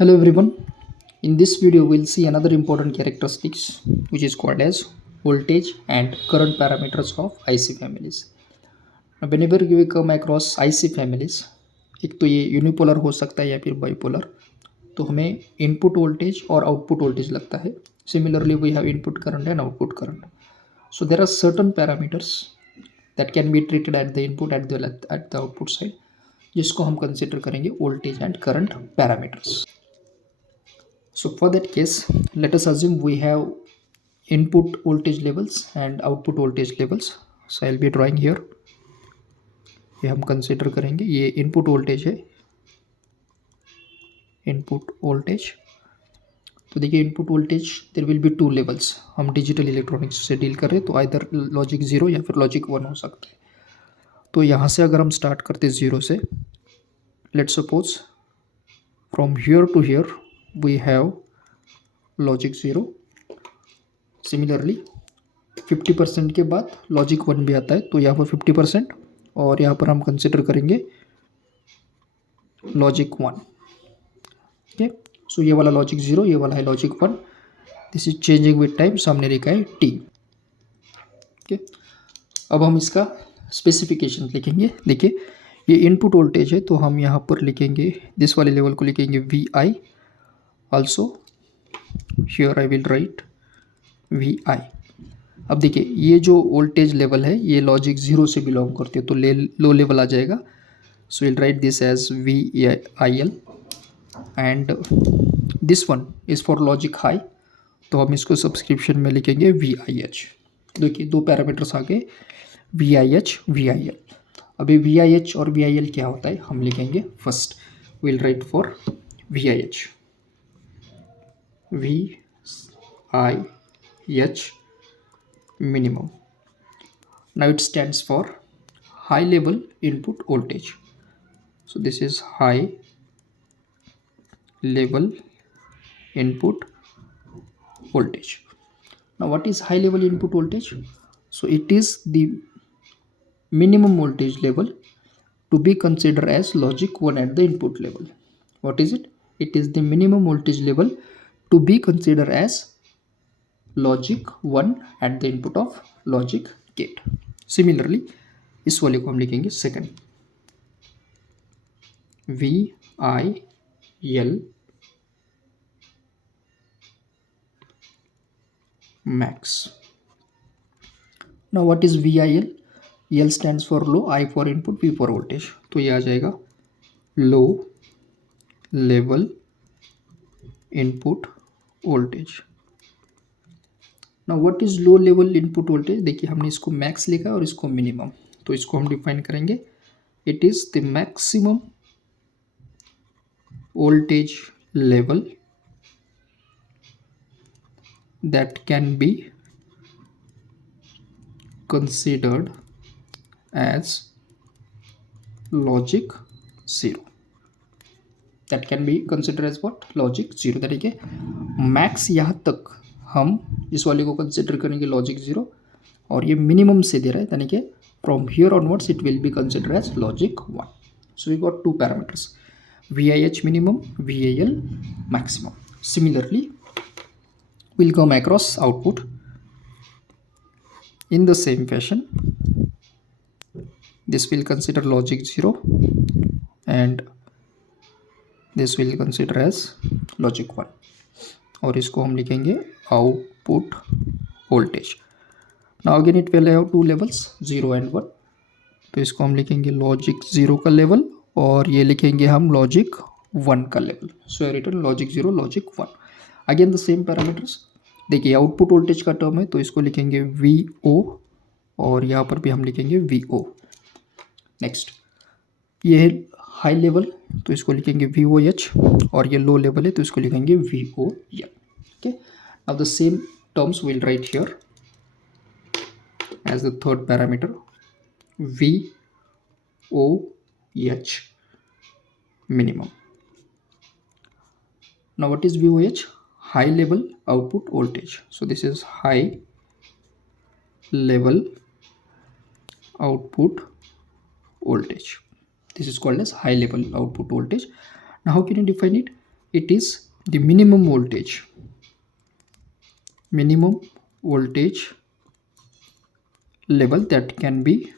Hello everyone. In this video we'll see another important characteristics which is called as voltage and current parameters of IC families. Now whenever we come across IC families, एक तो ये यूनिपोलर हो सकता है या फिर बाइपोलर, तो हमें इनपुट वोल्टेज और आउटपुट वोल्टेज लगता है. Similarly we have input current and output current. So there are certain parameters that can be treated at the input at the output side, जिसको हम कंसिडर करेंगे voltage and current parameters. So for that case, let us assume we have input voltage levels and output voltage levels. So I'll be drawing here. ये हम कंसिडर करेंगे, ये input voltage है, input voltage. तो देखिए input voltage there will be two levels. हम digital electronics से डील कर रहे हैं तो आइदर लॉजिक 0 या फिर लॉजिक 1 हो सकता है. तो यहाँ से अगर हम स्टार्ट करते 0 से, let's suppose from here to here we have logic 0. Similarly 50% के बाद लॉजिक 1 भी आता है, तो यहाँ पर 50% और यहाँ पर हम कंसिडर करेंगे लॉजिक 1. ओके, सो ये वाला लॉजिक 0, ये वाला है लॉजिक 1. This is changing with time. सामने लिखा है टी. ओके, अब हम इसका स्पेसिफिकेशन लिखेंगे. देखिए ये इनपुट वोल्टेज है, तो हम यहाँ पर लिखेंगे दिस वाले लेवल को लिखेंगे V I. Also here I will write V I. अब देखिए ये जो वोल्टेज लेवल है ये लॉजिक 0 से बिलोंग करते हैं, तो लो लेवल आ जाएगा. So will write this as V I L and this one is for logic high, तो हम इसको सब्सक्रिप्शन में लिखेंगे वी आई एच. देखिए दो पैरामीटर्स आ गए, V I H V I L. अभी वी आई एच और वी आई एल क्या होता है हम लिखेंगे. First will write for V I H, V I H minimum. Now it stands for high level input voltage. So this is high level input voltage. Now what is high level input voltage? So it is the minimum voltage level to be considered as logic 1 at the input level. What is it? It is the minimum voltage level to be considered as logic 1 at the input of logic gate. Similarly इस वाले को हम लिखेंगे second, V I L max. Now what is V I L? L stands for low, I for input, V for voltage. तो ये आ जाएगा low level input voltage. ना what is low level input voltage? देखिए हमने इसको मैक्स लिखा और इसको मिनिमम, तो इसको हम डिफाइन करेंगे. It is the maximum voltage level that can be considered as logic 0. That can be consider as what? Logic 0. यानी कि मैक्स यहाँ तक हम इस वाले को कंसिडर करेंगे लॉजिक 0, और ये मिनिमम से दे रहा है, यानी कि from here onwards it will be consider as logic 1. So we got two parameters, V I H minimum, V I L maximum. Similarly will come across output in the same fashion. This will consider logic 0 and this will consider as logic 1, और इसको हम लिखेंगे output voltage. Now again it will have two levels 0 एंड 1, तो इसको हम लिखेंगे लॉजिक 0 का लेवल और ये लिखेंगे हम लॉजिक 1 का लेवल. सो रिटर्न लॉजिक 0 लॉजिक 1. Again the same parameters. देखिए आउटपुट वोल्टेज का टर्म है तो इसको लिखेंगे वी ओ और यहाँ पर भी हम लिखेंगे वी ओ. नेक्स्ट ये है हाई लेवल, तो इसको लिखेंगे वी ओ एच, और ये लो लेवल है तो इसको लिखेंगे V O L. Okay, now the same terms will write here as the third parameter V O H minimum. Now what is VOH? High level output voltage. So this is high level output voltage. This is called as high level output voltage. Now how can you define it? it is the minimum voltage level that can be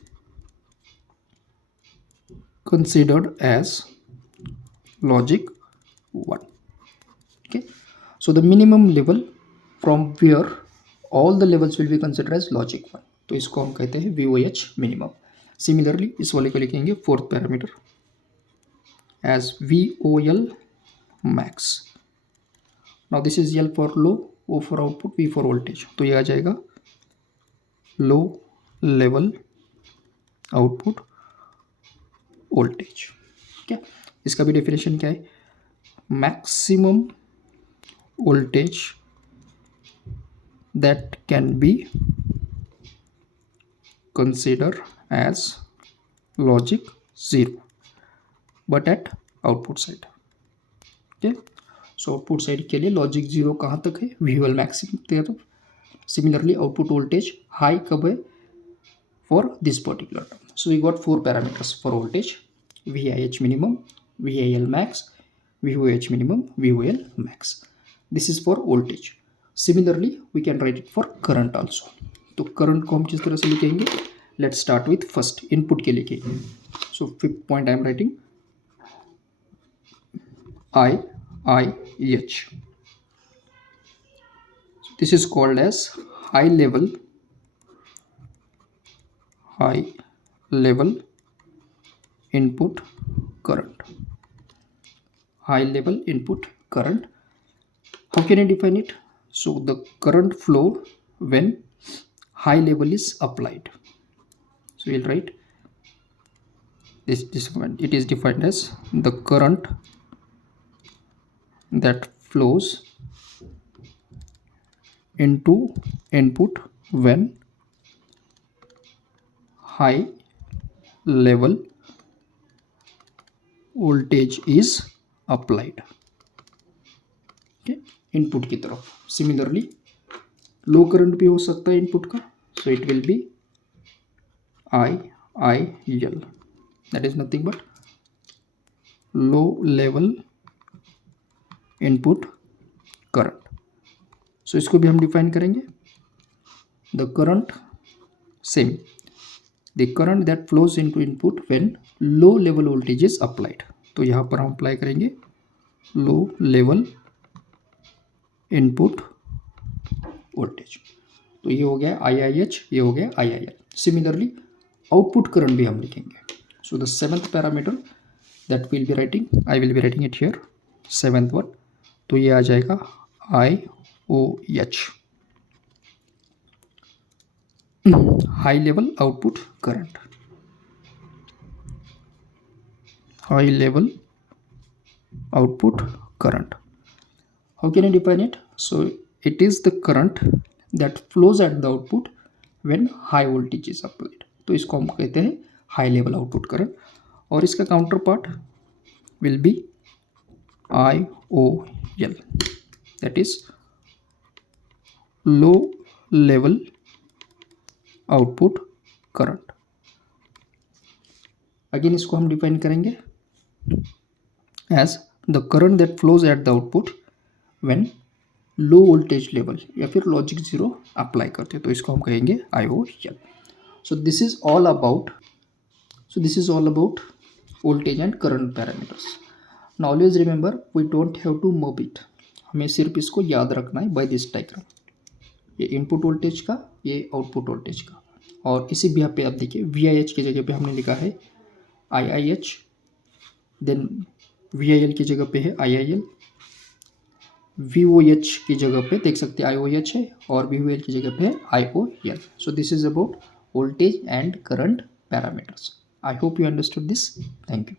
considered as logic 1. Okay, so the minimum level from where all the levels will be considered as logic 1, तो इसको हम कहते हैं VOH minimum. Similarly इस वाले को लिखेंगे fourth parameter as VOL max. Now this is L for low, O for output, V for voltage. तो ये आ जाएगा लो लेवल आउटपुट वोल्टेज. क्या इसका भी डेफिनेशन क्या है? Maximum voltage that can be considered as logic 0 but at output side. okay, so output side के लिए logic 0 कहाँ तक है? VOL maximum तक. Similarly output voltage high कब है? For this particular term. So we got 4 parameters for voltage: VIH minimum, VIL max, VOH minimum, VOL max. This is for voltage. Similarly we can write it for current also. तो current को हम किस तरह से लिखेंगे? Let's start with first input के लिखेंगे. So fifth point I am writing IIH. So this is called as high level input current. High level input current. How can I define it? So the current flow when high level is applied. So we'll write this one. It is defined as the current that flows into input when high level voltage is applied. okay, input की तरफ. सिमिलरली लो करंट भी हो सकता है input का. So it will be IIL. That is nothing but low level input current. सो इसको भी हम डिफाइन करेंगे. The current same, the current that flows into input when low level voltage is applied. तो यहाँ पर हम अप्लाई करेंगे लो लेवल इनपुट वोल्टेज. तो ये हो गया IIH, ये हो गया IIL. सिमिलरली आउटपुट करंट भी हम लिखेंगे. So the seventh parameter that will be writing, I will be writing it here, seventh one. तो ये आ जाएगा IOH, high level output current. High level output current. How can I define it? So it is the current that flows at the output when high voltage is applied. तो इसको हम कहते हैं high level output current. और इसका counter part will be IOL, that is low level output current. Again इसको हम define करेंगे as the current that flows at the output when low voltage level या फिर लॉजिक 0 अप्लाई करते हैं. तो इसको हम कहेंगे IOL. So this is all about voltage and current parameters. Now always remember we don't have to mob it. हमें सिर्फ इसको याद रखना है बाय दिस डायग्राम. ये इनपुट वोल्टेज का, ये आउटपुट वोल्टेज का. और इसी भी यहाँ पे आप देखिए VIH की जगह पे हमने लिखा है IIH, देन VIL की जगह पे है IIL, VOH की जगह पे देख सकते हैं IOH है, और VOL की जगह पे है IOL. So this is about voltage and current parameters. I hope you understood this. Thank you.